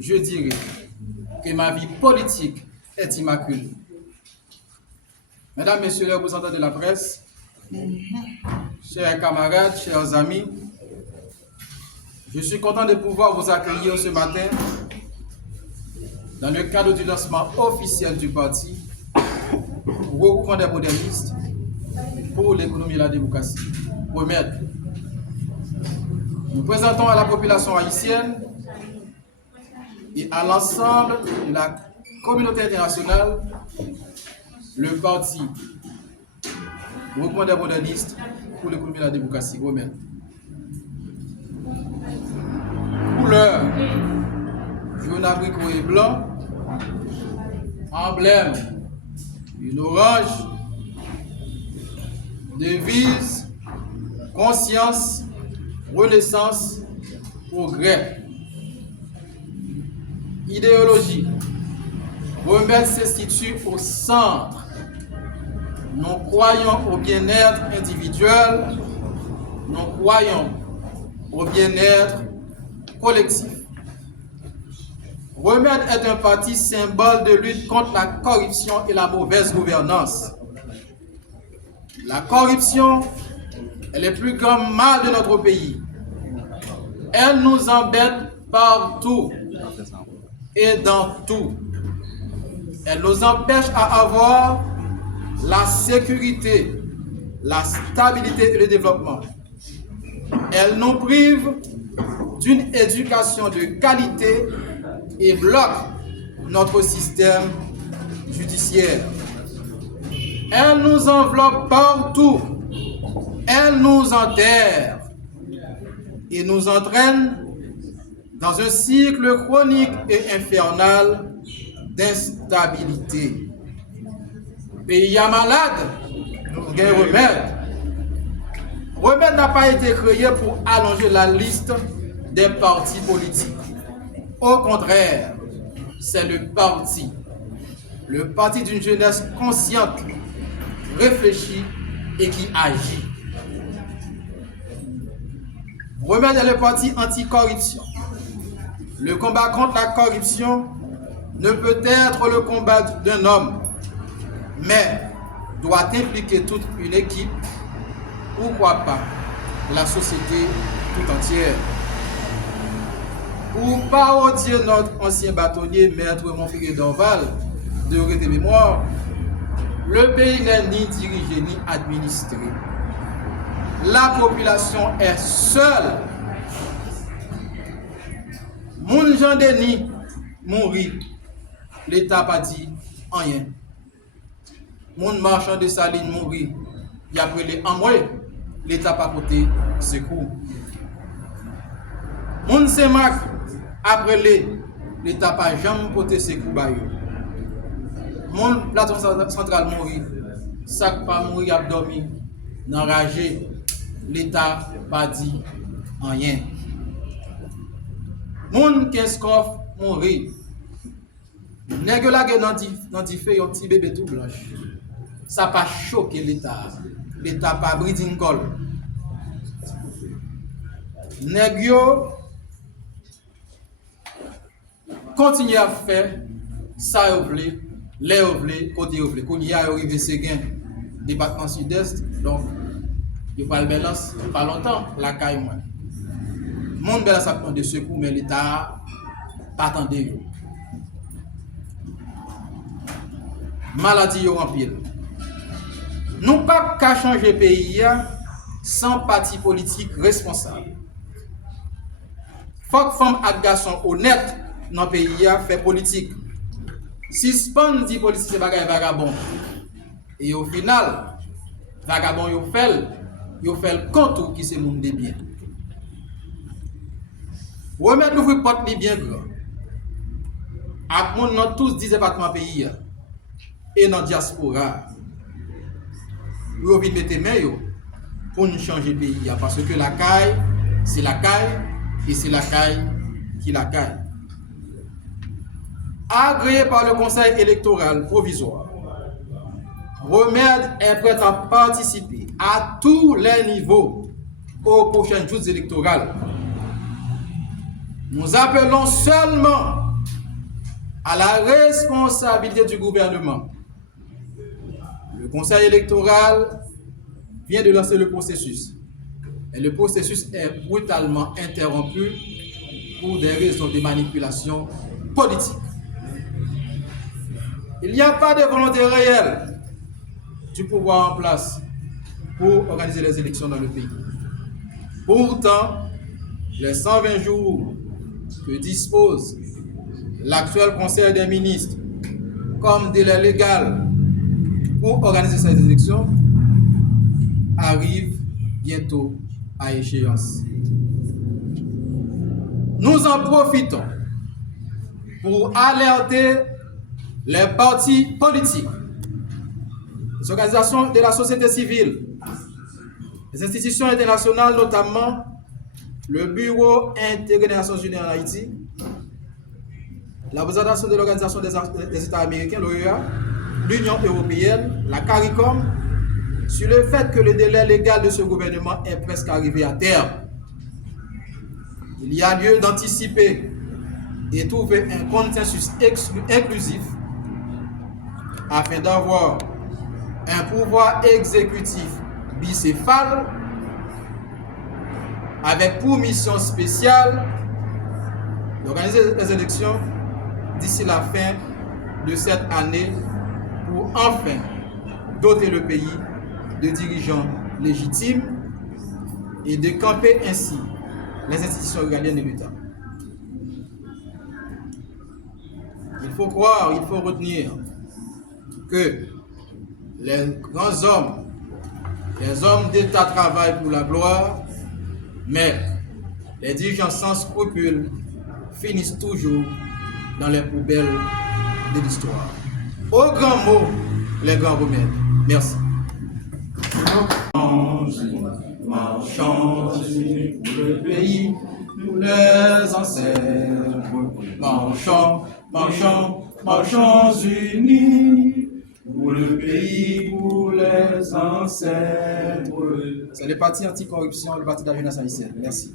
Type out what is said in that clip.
je dirais que ma vie politique est immaculée. Mesdames, Messieurs les représentants de la presse, chers camarades, chers amis, je suis content de pouvoir vous accueillir ce matin dans le cadre du lancement officiel du parti Regroupement des modernistes pour l'économie et la démocratie, REMED. Nous présentons à la population haïtienne et à l'ensemble de la communauté internationale le parti Regroupement des modernistes pour l'économie et la démocratie, REMED. Couleur jaune abricot et blanc, emblème une orange, devise conscience, renaissance, progrès. Idéologie, REMED s'institue au centre. Nous croyons au bien-être individuel, nous croyons au bien-être collectif. REMED est un parti symbole de lutte contre la corruption et la mauvaise gouvernance. La corruption est le plus grand mal de notre pays. Elle nous embête partout et dans tout. Elle nous empêche à avoir la sécurité, la stabilité et le développement. Elle nous prive d'une éducation de qualité et bloque notre système judiciaire. Elle nous enveloppe partout. Elle nous enterre et nous entraîne dans un cycle chronique et infernal d'instabilité. Pays à malade, nous avons REMED. REMED n'a pas été créé pour allonger la liste des partis politiques. Au contraire, c'est le parti d'une jeunesse consciente, réfléchie et qui agit. REMED est le parti anti-corruption. Le combat contre la corruption ne peut être le combat d'un homme, mais doit impliquer toute une équipe, pourquoi pas la société tout entière. Pour parodier notre ancien bâtonnier, Maître Montfiguier d'Orval, de Ré de mémoire, le pays n'est ni dirigé ni administré. La population est seule. Moun Jean Denis mourit, l'État pas dit rien. Moun marchand de Saline mourit, il a pris les amoués, l'État pas porté secours. Moun Semak après l'État pas jamais porté secours ba yo. Moun plateau central mourit, sac pas mourir a dormi, enragé, l'État pas dit rien. Moun Kenskoff mourit. Nèg la gen dans di fait un petit bébé tout blanche. Ça pas choqué l'État. L'État pas breeding call. Nèg yo continue à faire ça yo vle, les yo vle, côté yo vle. Qu'on y a arrivé Séguin, département sud-est, donc il pas le balance pas longtemps la caille moi. Monde bel ça prend de secours mais l'État pas attendé. Maladie yo en pile. Nous pas qu'à changer pays sans parti politique responsable. Faut que femme et garçon honnête dans le pays fait politique. Suspend dit politique c'est bagay vagabond. Et au final, vagabond yo fait le compte qui c'est monde de bien. REMED ouvre porte li bien grand. À monde dans tous 10 départements pays et dans diaspora. Yo vite mettre main yo pour nous changer pays parce que la caille c'est la caille et c'est la caille qui la caille. Agréé par le Conseil électoral provisoire, REMED est prêt à participer à tous les niveaux aux prochaines joutes électorales. Nous appelons seulement à la responsabilité du gouvernement. Le Conseil électoral vient de lancer le processus. Et le processus est brutalement interrompu pour des raisons de manipulation politique. Il n'y a pas de volonté réelle du pouvoir en place pour organiser les élections dans le pays. Pourtant, les 120 jours que dispose l'actuel Conseil des ministres comme délai légal pour organiser ces élections arrivent bientôt à échéance. Nous en profitons pour alerter les partis politiques, les organisations de la société civile, les institutions internationales, notamment le Bureau intégré des Nations Unies en Haïti, la représentation de l'Organisation des États américains, l'OEA, l'Union européenne, la CARICOM, sur le fait que le délai légal de ce gouvernement est presque arrivé à terme. Il y a lieu d'anticiper et trouver un consensus inclusif afin d'avoir un pouvoir exécutif bicéphale avec pour mission spéciale d'organiser les élections d'ici la fin de cette année pour enfin doter le pays de dirigeants légitimes et de camper ainsi les institutions régaliennes de l'État. Il faut croire, il faut retenir que les grands hommes, les hommes d'État travaillent pour la gloire, mais les dirigeants sans scrupules finissent toujours dans les poubelles de l'histoire. Au grand mot, les grands remèdes. Merci. Marchons unis pour le pays, nous les ancêtres. Marchons, marchons, marchons unis pour le pays, pour les ancêtres. C'est le parti anticorruption, le parti de la jeunesse haïtienne. Merci.